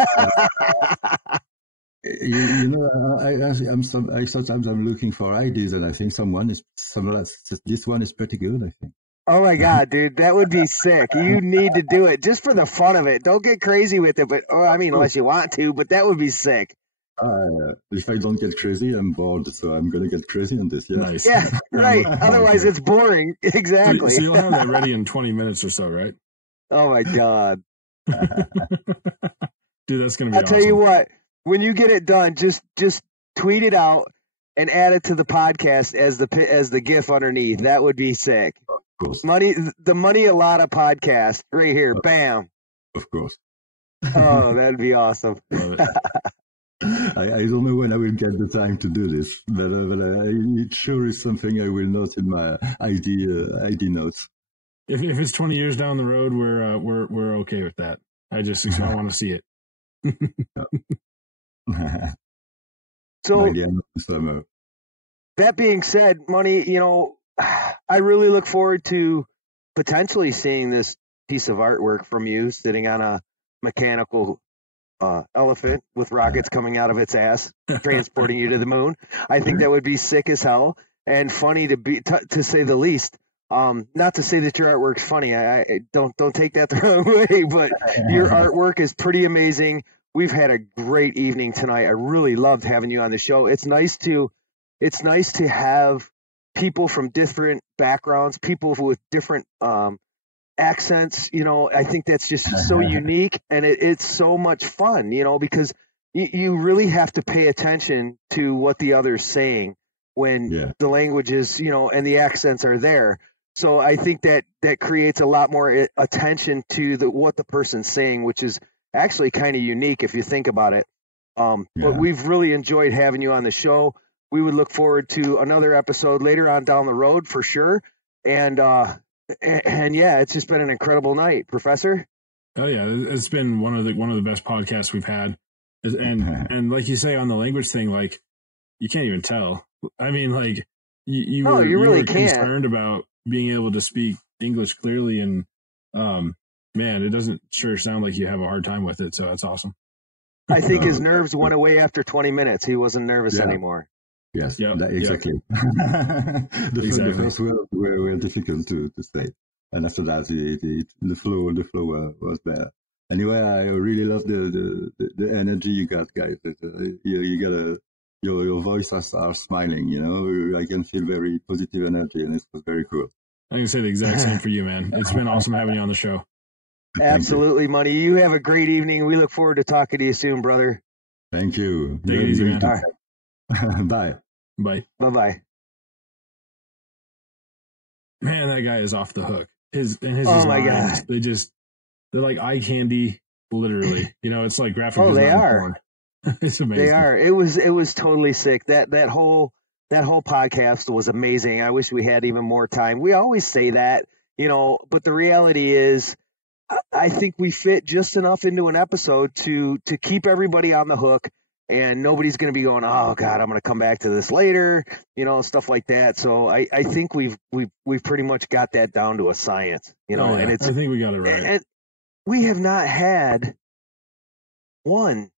Sometimes I'm looking for ideas, and I think this one is pretty good. I think. Oh my God, dude, that would be sick. You need to do it just for the fun of it. Don't get crazy with it, but unless you want to, but that would be sick. If I don't get crazy, I'm bored, so I'm going to get crazy on this. Yes. Nice. Yeah, right. Otherwise, it's boring. Exactly. So you'll have that ready in 20 minutes or so, right? Oh my God. Dude, that's going to be I'll tell you what, when you get it done, just tweet it out and add it to the podcast as the GIF underneath. That would be sick. Of course. The Money a Lot of podcast right here. Bam. Of course. Oh, that'd be awesome. I don't know when I will get the time to do this, but it sure is something I will note in my ID notes. If it's 20 years down the road, we're okay with that. I want to see it. So that being said, Money, I really look forward to potentially seeing this piece of artwork from you sitting on a mechanical elephant with rockets coming out of its ass, transporting you to the moon. I think that would be sick as hell and funny to say the least. Not to say that your artwork's funny. I don't take that the wrong way, but your artwork is pretty amazing. We've had a great evening tonight. I really loved having you on the show. It's nice to have people from different backgrounds, people with different accents. I think that's just so unique, and it's so much fun, because you really have to pay attention to what the other's saying when the languages, and the accents are there. So I think that creates a lot more attention to what the person's saying, which is actually kind of unique if you think about it. But we've really enjoyed having you on the show. We would look forward to another episode later on down the road for sure. And yeah, it's just been an incredible night, Professor. Oh yeah, it's been one of the best podcasts we've had. And like you say on the language thing, like you can't even tell. I mean, like you were concerned about being able to speak English clearly, and man, it doesn't sure sound like you have a hard time with it. So that's awesome. I think his nerves went away after 20 minutes. He wasn't nervous anymore. Yes, exactly. The first words were difficult to say, and after that, the flow was better. Anyway, I really love the energy you got, guys. You got your voices are smiling. I can feel very positive energy, and it was very cool. I can say the exact same for you, man. It's been awesome having you on the show. Absolutely, Money. You have a great evening. We look forward to talking to you soon, brother. Thank you. Take it easy, man. Bye. Bye. Bye-bye. Man, that guy is off the hook. His my God. They're like eye candy, literally. It's like graphic design. They are. Porn. It's amazing. They are. It was totally sick. That whole podcast was amazing. I wish we had even more time. We always say that, but the reality is I think we fit just enough into an episode to keep everybody on the hook. and nobody's going to be going, oh God, I'm going to come back to this later, stuff like that. So I think we've pretty much got that down to a science, and I think we got it right. And we have not had one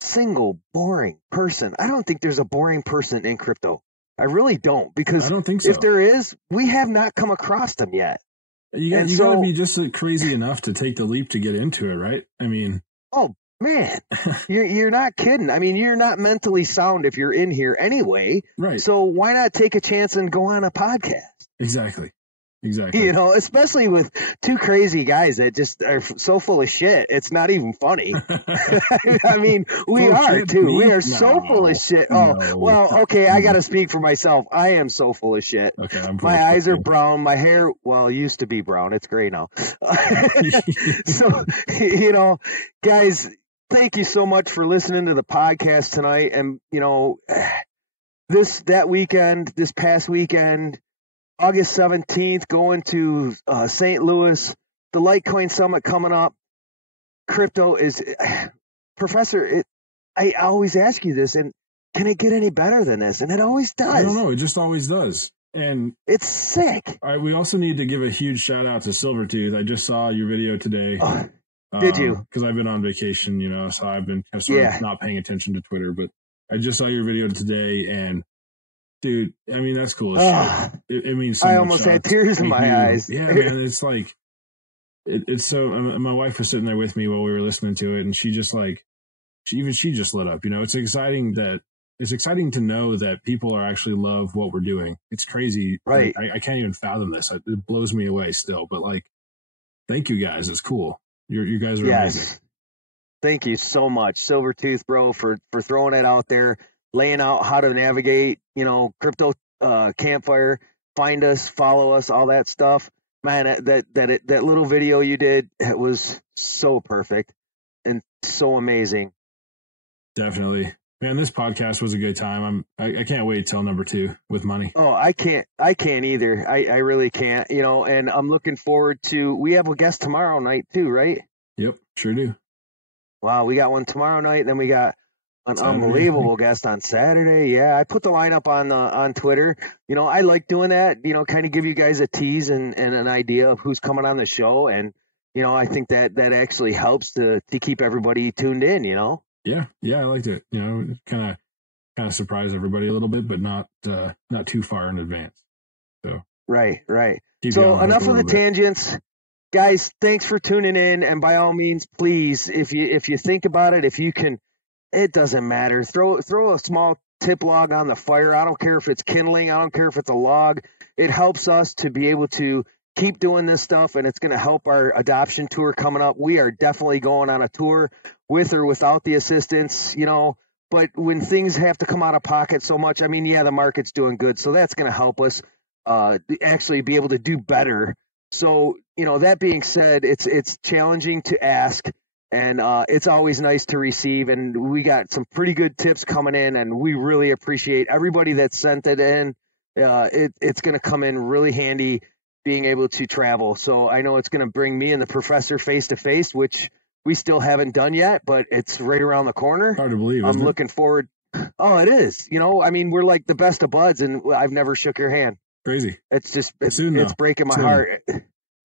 single boring person. I don't think there's a boring person in crypto. I really don't, because I don't think so. If there is, we have not come across them yet. You got to be just crazy enough to take the leap to get into it, right? I mean, oh man, you're not kidding. I mean, you're not mentally sound if you're in here anyway, right? So why not take a chance and go on a podcast? Exactly. Especially with two crazy guys that just are so full of shit. It's not even funny. I mean, we are too. We are so full of shit. Oh, well, okay. I got to speak for myself. I am so full of shit. Okay, my eyes are brown. My hair, used to be brown. It's gray now. So, guys, thank you so much for listening to the podcast tonight. And, this past weekend, August 17th, going to St. Louis, the Litecoin Summit coming up. Crypto is, Professor, I always ask you this, and can it get any better than this? And it always does. I don't know. It just always does. And it's sick. We also need to give a huge shout out to Silvertooth. I just saw your video today. Did you? Because I've been on vacation, so I've been sort of not paying attention to Twitter, but I just saw your video today, and dude, I mean, that's cool as shit. It means so much. I almost had tears in my eyes. Yeah, man, it's like, it's so, my wife was sitting there with me while we were listening to it, and she just she just lit up, it's exciting to know that people are actually love what we're doing. It's crazy. Right. I can't even fathom this. It blows me away still, but thank you guys. It's cool. You guys are amazing. Thank you so much, Silvertooth, bro, for throwing it out there, laying out how to navigate, crypto Campfire, find us, follow us, all that stuff. Man, that little video you did, it was so perfect and so amazing. Definitely. Man, this podcast was a good time. I can't wait till number 2 with money. Oh, I can't either. I really can't, and I'm looking forward to, we have a guest tomorrow night too, right? Yep, sure do. Wow, we got one tomorrow night, then we got an unbelievable guest on Saturday. Yeah, I put the lineup on Twitter. I like doing that, kind of give you guys a tease and an idea of who's coming on the show. And, I think that actually helps to keep everybody tuned in, Yeah, I liked it. Kind of surprise everybody a little bit, but not too far in advance. So Right. So enough of the tangents. Guys, thanks for tuning in, and by all means, please, if you think about it, if you can, it doesn't matter. Throw a small tip log on the fire. I don't care if it's kindling. I don't care if it's a log. It helps us to be able to keep doing this stuff, and it's going to help our adoption tour coming up. We are definitely going on a tour with or without the assistance, but when things have to come out of pocket so much, I mean, yeah, the market's doing good, so that's going to help us actually be able to do better. So, that being said, it's challenging to ask, and it's always nice to receive. And we got some pretty good tips coming in, and we really appreciate everybody that sent it in. It's going to come in really handy being able to travel. So I know it's going to bring me and the professor face to face, which we still haven't done yet, but it's right around the corner. Hard to believe. I'm looking forward. Oh, it is. I mean, we're like the best of buds, and I've never shook your hand. Crazy. It's just, it's breaking my heart.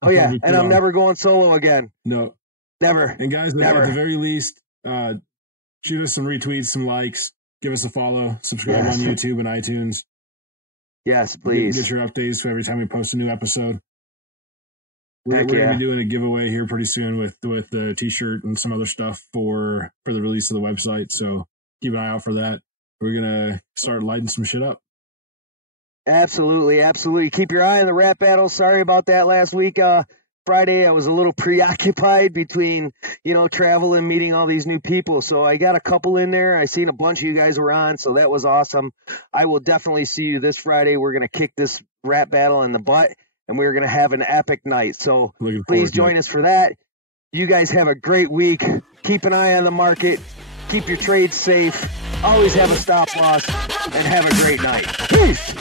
Oh, yeah. And I'm never going solo again. No. Never. And guys, never. At the very least, shoot us some retweets, some likes, give us a follow, subscribe on YouTube and iTunes. Yes, please. Get your updates every time we post a new episode. We're going to be doing a giveaway here pretty soon with the t-shirt and some other stuff for the release of the website. So keep an eye out for that. We're going to start lighting some shit up. Absolutely. Keep your eye on the rap battle. Sorry about that last week. Friday, I was a little preoccupied between, travel and meeting all these new people. So I got a couple in there. I seen a bunch of you guys were on, so that was awesome. I will definitely see you this Friday. We're going to kick this rap battle in the butt, and we're going to have an epic night. So please join us for that. You guys have a great week. Keep an eye on the market. Keep your trades safe. Always have a stop loss, and have a great night. Peace.